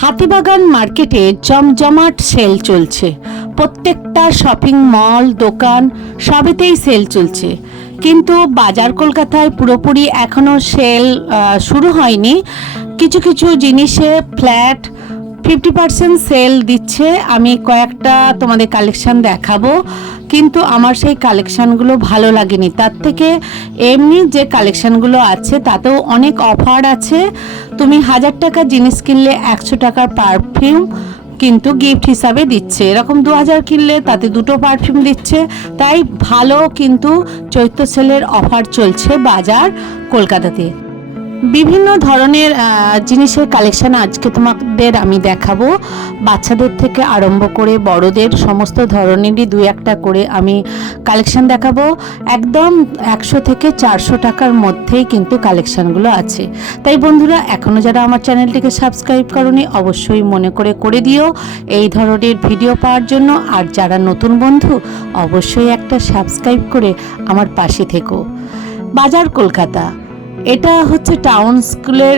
হাতিবাগান মার্কেটে জমজমাট সেল চলছে। প্রত্যেকটা শপিং মল, দোকান সবেতেই সেল চলছে, কিন্তু বাজার কলকাতায় পুরোপুরি এখনও সেল শুরু হয়নি। কিছু কিছু জিনিসে ফ্ল্যাট 50% সেল দিচ্ছে। আমি কয়েকটা তোমাদের কালেকশান দেখাবো, কিন্তু আমার সেই কালেকশানগুলো ভালো লাগেনি। তার থেকে এমনি যে কালেকশানগুলো আছে তাতেও অনেক অফার আছে। তুমি 1000 টাকার জিনিস কিনলে 100 টাকার পারফিউম কিন্তু গিফট হিসাবে দিচ্ছে। এরকম 2000 কিনলে তাতে 2টো পারফিউম দিচ্ছে। তাই ভালো কিন্তু চৈত্র সেলের অফার চলছে বাজার কলকাতাতে। বিভিন্ন ধরনের জিনিসের কালেকশান আজকে তোমাদের আমি দেখাবো। বাচ্চাদের থেকে আরম্ভ করে বড়দের সমস্ত ধরনেরই দু একটা করে আমি কালেকশান দেখাবো। একদম 100 থেকে 400 টাকার মধ্যেই কিন্তু কালেকশানগুলো আছে। তাই বন্ধুরা, এখনও যারা আমার চ্যানেলটিকে সাবস্ক্রাইব করোনি অবশ্যই মনে করে দিও এই ধরনের ভিডিও পাওয়ার জন্য। আর যারা নতুন বন্ধু অবশ্যই একটা সাবস্ক্রাইব করে আমার পাশে থেকো। বাজার কলকাতা, এটা হচ্ছে টাউন স্কুলের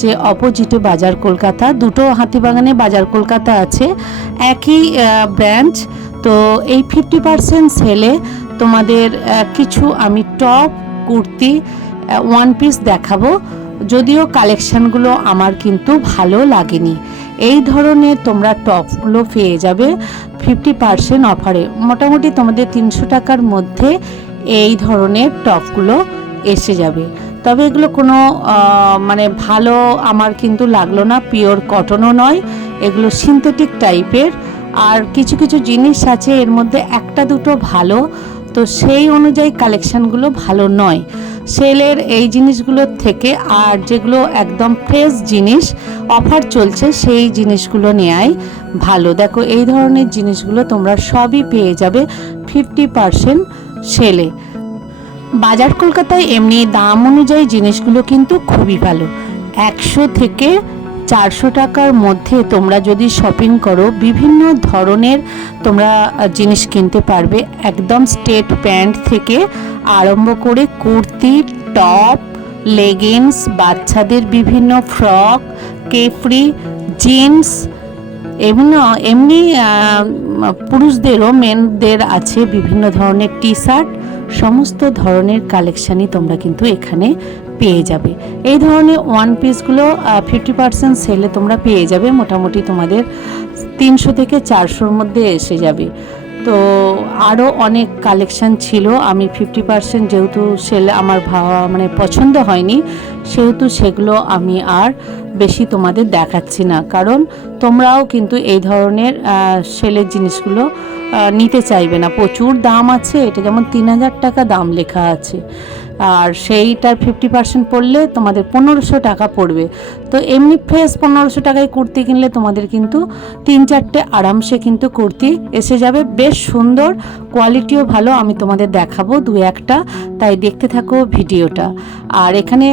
যে অপোজিটে বাজার কলকাতা। দুটো হাতিবাগানে বাজার কলকাতা আছে, একই ব্রাঞ্চ। তো এই 50% সেলে তোমাদের কিছু আমি টপ, কুর্তি, ওয়ান পিস দেখাবো। যদিও কালেকশানগুলো আমার কিন্তু ভালো লাগেনি। এই ধরনের তোমরা টপগুলো পেয়ে যাবে 50% অফারে। মোটামুটি তোমাদের 300 টাকার মধ্যে এই ধরনের টপগুলো এসে যাবে। তবে এগুলো কোনো মানে ভালো আমার কিন্তু লাগলো না। পিওর কটনও নয়, এগুলো সিনথেটিক টাইপের। আর কিছু কিছু জিনিস আছে এর মধ্যে একটা দুটো ভালো, তো সেই অনুযায়ী কালেকশানগুলো ভালো নয় সেলের এই জিনিসগুলোর থেকে। আর যেগুলো একদম ফ্রেশ জিনিস অফার চলছে সেই জিনিসগুলো নেওয়াই ভালো। দেখো, এই ধরনের জিনিসগুলো তোমরা সবই পেয়ে যাবে 50% সেলে। বাজার কলকাতায় এমনি দাম অনুযায়ী জিনিসগুলো কিন্তু খুবই ভালো। 100 থেকে 400 টাকার মধ্যে তোমরা যদি শপিং করো বিভিন্ন ধরনের তোমরা জিনিস কিনতে পারবে। একদম স্ট্রেট প্যান্ট থেকে আরম্ভ করে কুর্তি, টপ, লেগিংস, বাচ্চাদের বিভিন্ন ফ্রক, কেফরি, জিন্স, এমনি পুরুষদেরও মেনদের আছে বিভিন্ন ধরনের টি শার্ট। সমস্ত ধরনের কালেকশানই তোমরা কিন্তু এখানে পেয়ে যাবে। এই ধরনের ওয়ান পিসগুলো 50% সেলে তোমরা পেয়ে যাবে। মোটামুটি তোমাদের 300 থেকে 400-র মধ্যে এসে যাবে। তো আরও অনেক কালেকশান ছিল, আমি 50% যেহেতু সেল আমার মানে পছন্দ হয়নি, সেহেতু সেগুলো আমি আর বেশি তোমাদের দেখাচ্ছি না। কারণ তোমরাও কিন্তু এই ধরনের সেলের জিনিসগুলো নিতে চাইবে না। প্রচুর দাম আছে। এটা যেমন 3000 টাকা দাম লেখা আছে, আর সেইটার 50% পড়লে তোমাদের 1500 টাকা পড়বে। তো এমনি ফ্রেশ 1500 টাকায় কুর্তি কিনলে তোমাদের কিন্তু 3-4টে আরামসে কিন্তু কুর্তি এসে যাবে। বেশ সুন্দর, কোয়ালিটিও ভালো। আমি তোমাদের দেখাবো দু একটা, তাই দেখতে থাকো ভিডিওটা। আর এখানে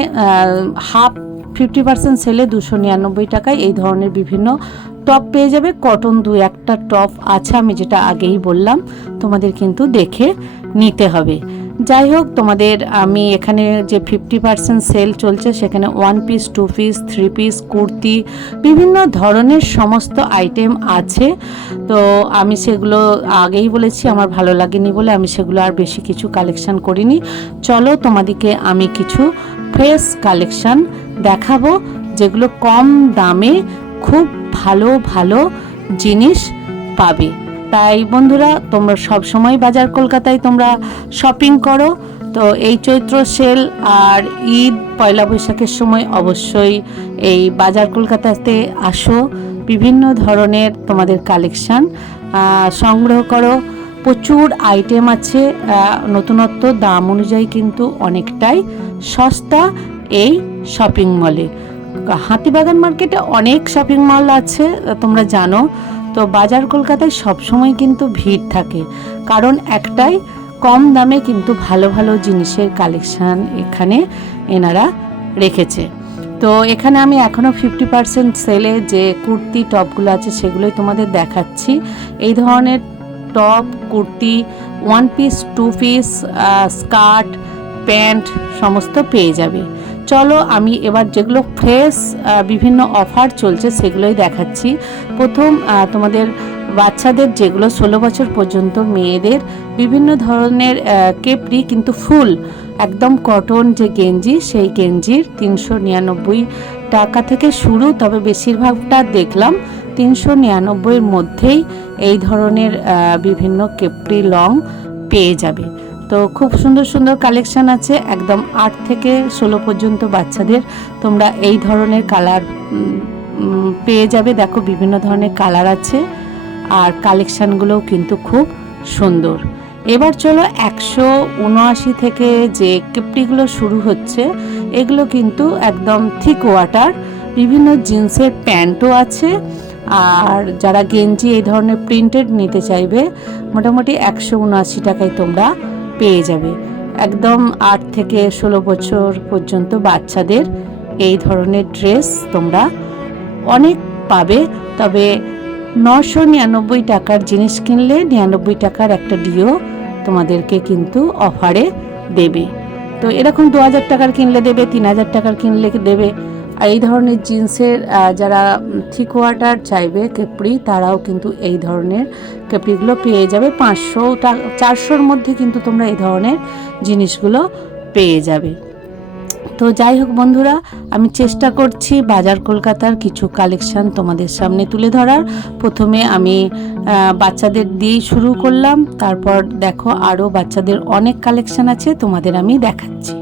হাফ 50% সেলে 299 টাকায় এই ধরনের বিভিন্ন টপ পেয়ে যাবে। কটন দু একটা টপ আছে, আমি যেটা আগেই বললাম, তোমাদের কিন্তু দেখে নিতে হবে। যাই হোক, তোমাদের আমি এখানে যে 50% সেল চলছে সেখানে one piece, two piece, three piece, kurti, বিভিন্ন ধরনের সমস্ত আইটেম আছে। তো আমি সেগুলো আগেই বলেছি আমার ভালো লাগেনি বলে আমি সেগুলো আর বেশি কিছু কালেকশান করিনি। চলো তোমাদেরকে আমি কিছু ফ্রেশ কালেকশান দেখাবো, যেগুলো কম দামে খুব ভালো ভালো জিনিস পাবে। তাই বন্ধুরা, তোমরা সব সময় বাজার কলকাতায় তোমরা শপিং করো। তো এই চৈত্র সেল আর ঈদ, পয়লা বৈশাখের সময় অবশ্যই এই বাজার কলকাতাতে আসো। বিভিন্ন ধরনের তোমাদের কালেকশান সংগ্রহ করো। প্রচুর আইটেম আছে, নতুনত্ব, দাম অনুযায়ী কিন্তু অনেকটাই সস্তা এই শপিং মলে। হাতিবাগান মার্কেটে অনেক শপিং মল আছে তোমরা জানো। তো বাজার কলকাতায় সবসময় কিন্তু ভিড় থাকে, কারণ একটাই, কম দামে কিন্তু ভালো ভালো জিনিসের কালেকশান এখানে এনারা রেখেছে। তো এখানে আমি এখনও 50% সেলে যে কুর্তি টপগুলো আছে সেগুলোই তোমাদের দেখাচ্ছি। এই ধরনের top, kurti, one piece, two piece, skirt, pant সমস্ত পেয়ে যাবে। চলো আমি এবার যেগুলো ফ্রেশ বিভিন্ন অফার চলছে সেগুলোই দেখাচ্ছি। প্রথম তোমাদের বাচ্চাদের যেগুলো 16 বছর পর্যন্ত মেয়েদের বিভিন্ন ধরনের কেপরি, কিন্তু ফুল একদম কটন যে গেঞ্জি, সেই গেঞ্জির 399 টাকা থেকে শুরু। তবে বেশিরভাগটা দেখলাম 399-এর মধ্যেই এই ধরনের বিভিন্ন কেপরি লং পেয়ে যাবে। তো খুব সুন্দর সুন্দর কালেকশান আছে, একদম 8 থেকে 16 পর্যন্ত বাচ্চাদের তোমরা এই ধরনের কালার পেয়ে যাবে। দেখো বিভিন্ন ধরনের কালার আছে, আর কালেকশানগুলোও কিন্তু খুব সুন্দর। এবার চলো 179 থেকে যে কেপটিগুলো শুরু হচ্ছে, এগুলো কিন্তু একদম থিক ওয়াটার, বিভিন্ন জিন্সের প্যান্টও আছে। আর যারা গেঞ্জি এই ধরনের প্রিন্টেড নিতে চাইবে, মোটামুটি 179 টাকায় তোমরা পেয়ে যাবে। একদম 8 থেকে 16 বছর পর্যন্ত বাচ্চাদের এই ধরনের ড্রেস তোমরা অনেক পাবে। তবে 999 টাকার জিনিস কিনলে 99 টাকার একটা ডিও তোমাদেরকে কিন্তু অফারে দেবে। তো এরকম 2000 টাকার কিনলে দেবে, 3000 টাকার কিনলে দেবে। আর এই ধরনের জিন্সের যারা থিক ওয়াটার চাইবে কেপড়ি, তারাও কিন্তু এই ধরনের কেপড়িগুলো পেয়ে যাবে। 500-400-র মধ্যে কিন্তু তোমরা এই ধরনের জিনিসগুলো পেয়ে যাবে। তো যাই হোক বন্ধুরা, আমি চেষ্টা করছি বাজার কলকাতার কিছু কালেকশান তোমাদের সামনে তুলে ধরার। প্রথমে আমি বাচ্চাদের দিয়েই শুরু করলাম, তারপর দেখো আরও বাচ্চাদের অনেক কালেকশান আছে, তোমাদের আমি দেখাচ্ছি।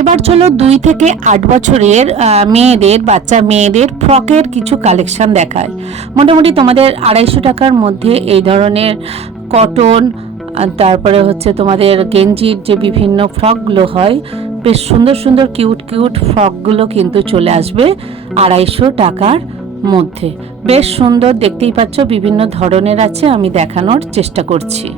এবার চলো 2 থেকে 8 বছরের মেয়েদের, বাচ্চা মেয়েদের ফ্রকের কিছু কালেকশান দেখায়। মোটামুটি তোমাদের 250 টাকার মধ্যে এই ধরনের কটন, তারপরে হচ্ছে তোমাদের গেঞ্জির যে বিভিন্ন ফ্রকগুলো হয়, বেশ সুন্দর সুন্দর কিউট কিউট ফ্রকগুলো কিন্তু চলে আসবে 250 টাকার মধ্যে। বেশ সুন্দর, দেখতেই পাচ্ছ বিভিন্ন ধরনের আছে, আমি দেখানোর চেষ্টা করছি।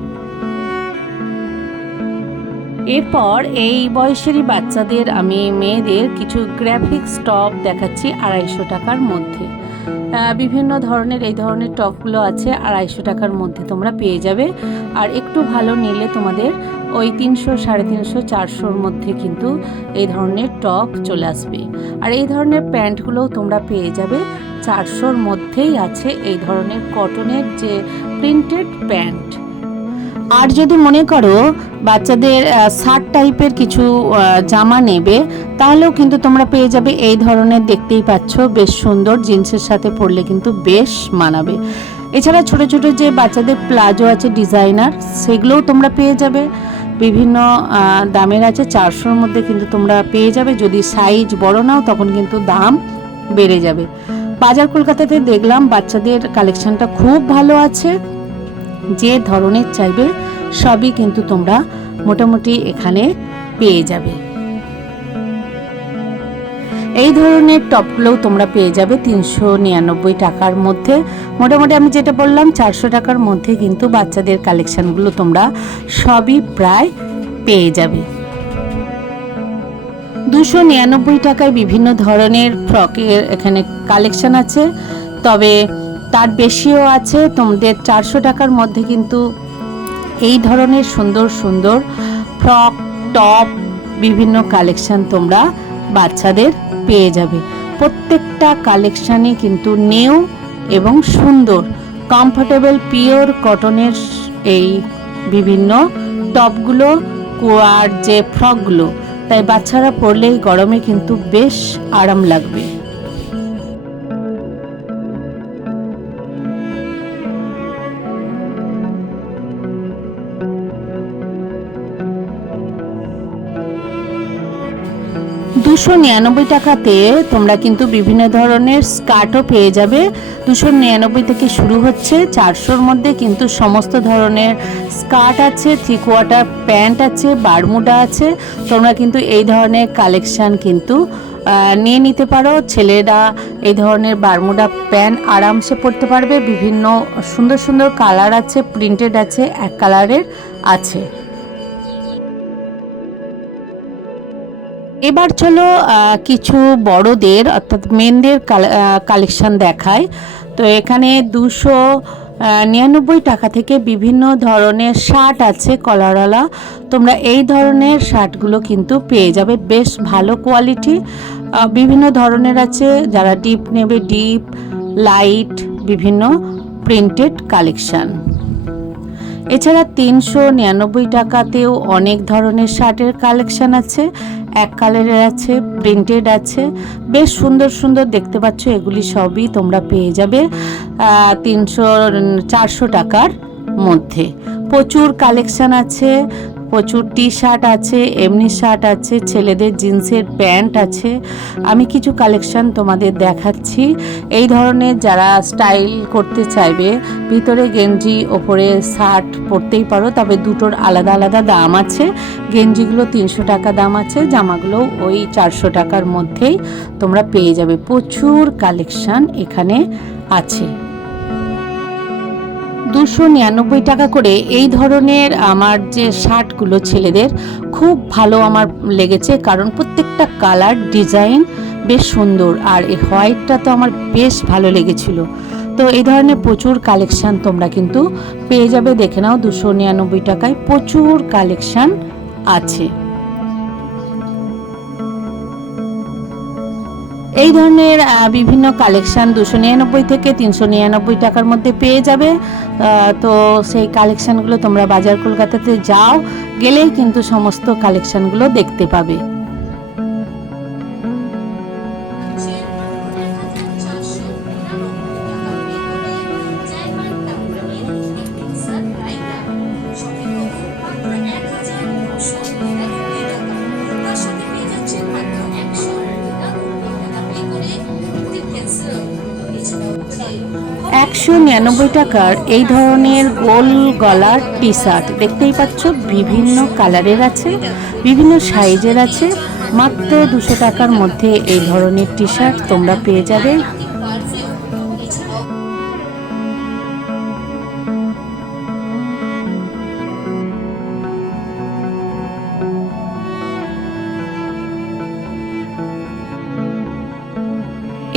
এরপর এই বয়সেরই বাচ্চাদের, আমি মেয়েদের কিছু গ্রাফিক্স টপ দেখাচ্ছি 250 টাকার মধ্যে। বিভিন্ন ধরনের এই ধরনের টপগুলো আছে 250 টাকার মধ্যে তোমরা পেয়ে যাবে। আর একটু ভালো নিলে তোমাদের ওই 300, 350, 400-র মধ্যে কিন্তু এই ধরনের টপ চলে আসবে। আর এই ধরনের প্যান্টগুলোও তোমরা পেয়ে যাবে 400-র মধ্যেই আছে এই ধরনের কটনের যে প্রিন্টেড প্যান্ট। আর যদি মনে করো বাচ্চাদের শার্ট টাইপের কিছু জামা নেবে, তাহলেও কিন্তু তোমরা পেয়ে যাবে এই ধরনের, দেখতেই পাচ্ছ বেশ সুন্দর, জিন্সের সাথে পরলে কিন্তু বেশ মানাবে। এছাড়া ছোট ছোট যে বাচ্চাদের প্লাজো আছে ডিজাইনার, সেগুলোও তোমরা পেয়ে যাবে। বিভিন্ন দামের আছে, 400-র মধ্যে কিন্তু তোমরা পেয়ে যাবে। যদি সাইজ বড় নাও তখন কিন্তু দাম বেড়ে যাবে। বাজার কলকাতাতে দেখলাম বাচ্চাদের কালেকশনটা খুব ভালো আছে, যে ধরনের চাইবে সবই কিন্তু তোমরা মোটামুটি এখানে পেয়ে যাবে। এই ধরনের টপগুলোও তোমরা পেয়ে যাবে 399 টাকার মধ্যে। মোটামুটি আমি যেটা বললাম 400 টাকার মধ্যে কিন্তু বাচ্চাদের কালেকশনগুলো তোমরা সবই প্রায় পেয়ে যাবে। 299 টাকায় বিভিন্ন ধরনের ফ্রকের এখানে কালেকশন আছে, তবে তার বেশিও আছে। তোমাদের 400 টাকার মধ্যে কিন্তু এই ধরনের সুন্দর সুন্দর ফ্রক, টপ, বিভিন্ন কালেকশন তোমরা বাচ্চাদের পেয়ে যাবে। প্রত্যেকটা কালেকশানই কিন্তু নিউ এবং সুন্দর, কমফোর্টেবল পিওর কটনের এই বিভিন্ন টপগুলো আর যে ফ্রকগুলো, তাই বাচ্চারা পরলেই গরমে কিন্তু বেশ আরাম লাগবে। $299 টাকাতে তোমরা কিন্তু বিভিন্ন ধরনের স্কার্টও পেয়ে যাবে। 299 থেকে শুরু হচ্ছে, 400-র মধ্যে কিন্তু সমস্ত ধরনের স্কার্ট আছে, থ্রি কোয়ার্টার প্যান্ট আছে, বারমুডা আছে। তোমরা কিন্তু এই ধরনের কালেকশান কিন্তু নিয়ে নিতে পারো। ছেলেরা এই ধরনের বারমুডা প্যান্ট আরামসে পরতে পারবে। বিভিন্ন সুন্দর সুন্দর কালার আছে, প্রিন্টেড আছে, এক কালারের আছে। এবার চলো কিছু বড়দের অর্থাৎ মেনদের কালেকশন দেখায়। তো এখানে টাকা থেকে বিভিন্ন ধরনের শার্ট আছে কলারওয়ালা। তোমরা এই ধরনের শার্টগুলো কিন্তু পেয়ে যাবে, বেশ ভালো কোয়ালিটি। বিভিন্ন ধরনের আছে, যারা ডিপ নেবে ডিপ, লাইট, বিভিন্ন প্রিন্টেড কালেকশান। এছাড়া 399 টাকাতেও অনেক ধরনের শার্টের কালেকশান আছে, এক কালারের আছে, প্রিন্টেড আছে, বেশ সুন্দর সুন্দর দেখতে পাচ্ছ। এগুলি সবই তোমরা পেয়ে যাবে 400 টাকার মধ্যে। প্রচুর কালেকশান আছে, প্রচুর টি শার্ট আছে, এমনি শার্ট আছে, ছেলেদের জিন্সের প্যান্ট আছে। আমি কিছু কালেকশান তোমাদের দেখাচ্ছি। এই ধরনের যারা স্টাইল করতে চাইবে, ভিতরে গেঞ্জি ওপরে শার্ট পরতেই পারো, তবে দুটোর আলাদা আলাদা দাম আছে। গেঞ্জিগুলো 300 টাকা দাম আছে, জামাগুলো ওই 400 টাকার মধ্যেই তোমরা পেয়ে যাবে। প্রচুর কালেকশান এখানে আছে। 299 টাকা করে এই ধরনের আমার যে শার্টগুলো ছেলেদের খুব ভালো আমার লেগেছে, কারণ প্রত্যেকটা কালার ডিজাইন বেশ সুন্দর, আর এই হোয়াইটটা তো আমার বেশ ভালো লেগেছিল। তো এই ধরনের প্রচুর কালেকশান তোমরা কিন্তু পেয়ে যাবে, দেখে নাও। 299 টাকায় প্রচুর কালেকশান আছে। এই ধরনের বিভিন্ন কালেকশান 299 থেকে 399 টাকার মধ্যে পেয়ে যাবে। তো সেই কালেকশানগুলো তোমরা বাজার কলকাতাতে যাও, গেলেই কিন্তু সমস্ত কালেকশানগুলো দেখতে পাবে। টাকার এই ধরনের গোল গলার টি শার্ট দেখতেই পাচ্ছ, বিভিন্ন কালারের আছে, বিভিন্ন সাইজের আছে। মাত্র 200 টাকার মধ্যে এই ধরনের টি শার্ট তোমরা পেয়ে যাবে।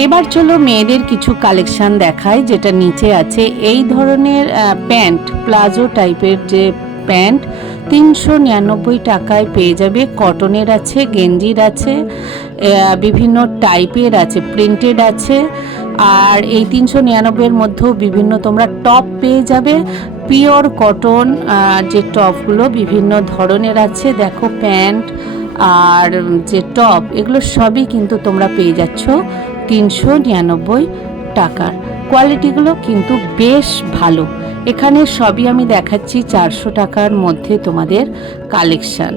এবার চলো মেয়েদের কিছু কালেকশান দেখায়, যেটা নিচে আছে। এই ধরনের প্যান্ট, প্লাজো টাইপের যে প্যান্ট 399 টাকায় পেয়ে যাবে। কটনের আছে, গেঞ্জির আছে, বিভিন্ন টাইপের আছে, প্রিন্টেড আছে। আর এই 399-এর মধ্যেও বিভিন্ন তোমরা টপ পেয়ে যাবে, পিওর কটন যে টপগুলো বিভিন্ন ধরনের আছে। দেখো প্যান্ট আর যে টপ, এগুলো সবই কিন্তু তোমরা পেয়ে যাচ্ছ 399 টাকার। কোয়ালিটিগুলো কিন্তু বেশ ভালো। এখানে সবই আমি দেখাচ্ছি 400 টাকার মধ্যে তোমাদের কালেকশান।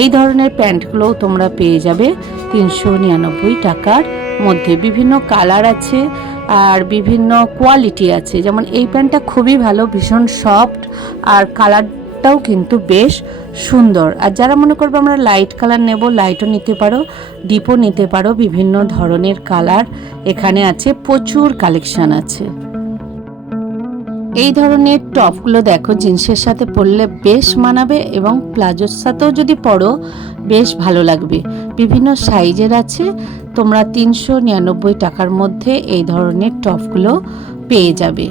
এই ধরনের প্যান্টগুলোও তোমরা পেয়ে যাবে 399 টাকার মধ্যে। বিভিন্ন কালার আছে আর বিভিন্ন কোয়ালিটি আছে। যেমন এই প্যান্টটা খুবই ভালো, ভীষণ সফট, আর কালারটাও কিন্তু বেশ সুন্দর। আর যারা মনে করবে আমরা লাইট কালার নেব, লাইটও নিতে পারো, ডিপও নিতে পারো। বিভিন্ন ধরনের কালার এখানে আছে, প্রচুর কালেকশান আছে। এই ধরনের টপগুলো দেখো, জিন্সের সাথে পরলে বেশ মানাবে, এবং প্লাজোর সাথেও যদি পরো বেশ ভালো লাগবে। বিভিন্ন সাইজের আছে, তোমরা 399 টাকার মধ্যে এই ধরনের টপগুলো পেয়ে যাবে।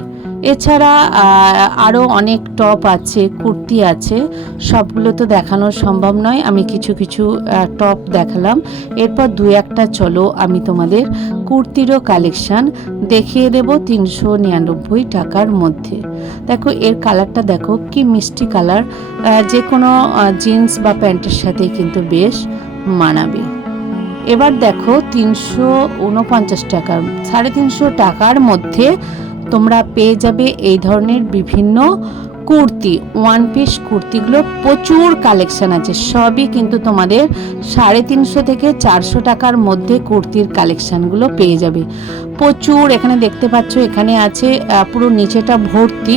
এছাড়া আরও অনেক টপ আছে, কুর্তি আছে, সবগুলো তো দেখানো সম্ভব নয়। আমি কিছু কিছু টপ দেখালাম, এরপর দু একটা চলো আমি তোমাদের কুর্তিরও কালেকশান দেখিয়ে দেব 399 টাকার মধ্যে। দেখো এর কালারটা দেখো, কি মিষ্টি কালার, যে কোনো জিন্স বা প্যান্টের সাথে কিন্তু বেশ মানাবে। এবার দেখো 349 টাকার, 350 টাকার মধ্যে তোমরা পেয়ে যাবে এই ধরনের বিভিন্ন কুর্তি, ওয়ান পিস কুর্তিগুলো প্রচুর কালেকশান আছে। সবই কিন্তু তোমাদের 350 থেকে 400 টাকার মধ্যে কুর্তির কালেকশানগুলো পেয়ে যাবে। প্রচুর এখানে দেখতে পাচ্ছ, এখানে আছে পুরো নিচেটা ভর্তি,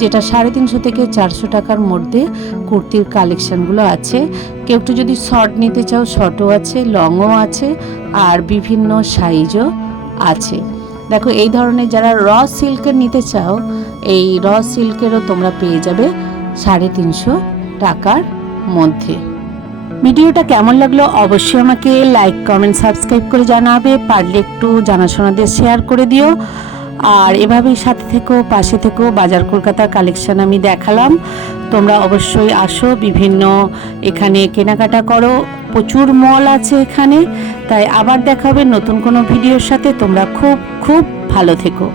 যেটা 350 থেকে 400 টাকার মধ্যে কুর্তির কালেকশানগুলো আছে। কেউ একটু যদি শর্ট নিতে চাও, শর্টও আছে, লংও আছে, আর বিভিন্ন সাইজও আছে। দেখো এই ধরনের যারা র সিল্কের নিতে চাও, এই র সিল্কেরও তোমরা পেয়ে যাবে 350 টাকার মধ্যে। ভিডিওটা কেমন লাগলো অবশ্যই আমাকে লাইক, কমেন্ট, সাবস্ক্রাইব করে জানাবে। পারলে একটু জানাশোনাদের শেয়ার করে দিও। আর এভাবেই সাথে থেকো, পাশে থেকো। বাজার কলকাতার কালেকশন আমি দেখালাম, তোমরা অবশ্যই আসো, বিভিন্ন এখানে কেনাকাটা করো, প্রচুর মল আছে এখানে। তাই আবার দেখা হবে নতুন কোনো ভিডিওর সাথে। তোমরা খুব খুব ভালো থেকো।